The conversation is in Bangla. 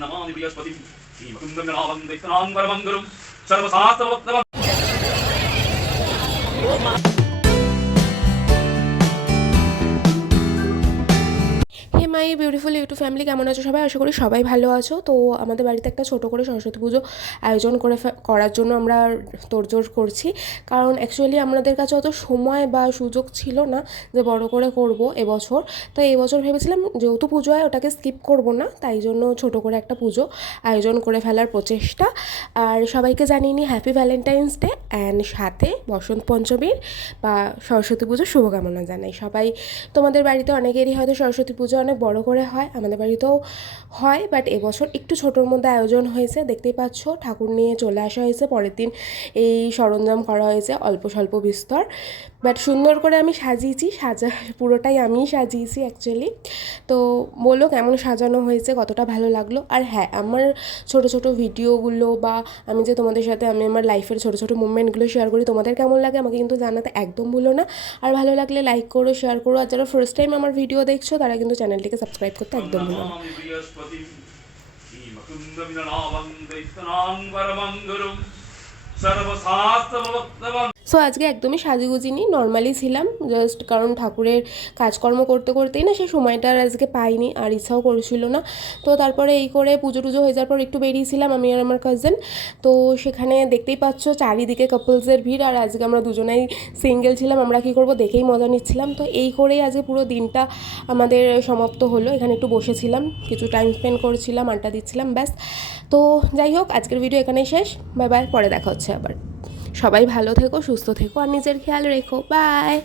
Namami बृहस्पतिं श्रीमुकुन्दं गणावं दैत्यनां वरमङ्गलं सर्वशास्त्रवक्त्रवं। Hey my beautiful YouTube family, কেমন আছো সবাই? আশা করি সবাই ভালো আছো। তো আমাদের বাড়িতে একটা ছোটো করে সরস্বতী পুজো আয়োজন করার জন্য আমরা তোড়জোড় করছি। কারণ অ্যাকচুয়ালি আমাদের কাছে অত সময় বা সুযোগ ছিল না যে বড় করে করব এবছর। তো এই বছর ভেবেছিলাম যেহেতু পুজো হয় ওটাকে স্কিপ করব না, তাই জন্য ছোটো করে একটা পুজো আয়োজন করে ফেলার প্রচেষ্টা। আর সবাইকে জানিয়ে নিই হ্যাপি ভ্যালেন্টাইন্স ডে, অ্যান্ড সাথে বসন্ত পঞ্চমীর বা সরস্বতী পুজোর শুভকামনা জানাই। সবাই তোমাদের বাড়িতে অনেকেরই হয়তো সরস্বতী পুজো অনেক বড় করে হয়, আমাদের বাড়িতেও হয়, বাট এবছর একটু ছোটোর মধ্যে আয়োজন হয়েছে। দেখতেই পাচ্ছ ঠাকুর নিয়ে চলে আসা হয়েছে, পরের দিন এই সরঞ্জাম করা হয়েছে অল্প স্বল্প বিস্তর, বাট সুন্দর করে আমি সাজিয়েছি। পুরোটাই আমিই সাজিয়েছি অ্যাকচুয়ালি। তো বলো কেমন সাজানো হয়েছে, কতটা ভালো লাগলো। আর হ্যাঁ, আমার ছোটো ছোটো ভিডিওগুলো বা আমি যে তোমাদের সাথে আমি আমার লাইফের ছোটো ছোটো মুভমেন্টগুলো শেয়ার করি, তোমাদের কেমন লাগে আমাকে কিন্তু জানাতে একদম ভুলো না। আর ভালো লাগলে লাইক করো, শেয়ার করো। আর যারা ফার্স্ট টাইম আমার ভিডিও দেখছো তারা কিন্তু চ্যানেলটিকে সাবস্ক্রাইব করতে একদম ভুলো না। সো আজকে একদমই সাজুগুজিনি, নর্মালি ছিলাম জাস্ট, কারণ ঠাকুরের কাজকর্ম করতে করতেই না সেই সময়টা আর আজকে পাইনি, আর ইচ্ছাও করছিল না। তো তারপরে এই করে পুজো টুজো হয়ে যাওয়ার পর একটু বেরিয়েছিলাম আমি আর আমার কাজিন। তো সেখানে দেখতেই পাচ্ছ চারিদিকে কাপলসের ভিড়, আর আজকে আমরা দুজনেই সিঙ্গেল ছিলাম। আমরা কী করবো দেখেই মজা নিচ্ছিলাম। তো এই করেই আজকে পুরো দিনটা আমাদের সমাপ্ত হলো। এখানে একটু বসেছিলাম, কিছু টাইম স্পেন্ড করছিলাম, আড্ডা দিচ্ছিলাম, ব্যাস। তো যাই হোক, আজকের ভিডিও এখানেই শেষ। বাই বাই, পরে দেখা হচ্ছে আবার। সবাই ভালো থেকো, সুস্থ থেকো, আর নিজের খেয়াল রেখো। বাই।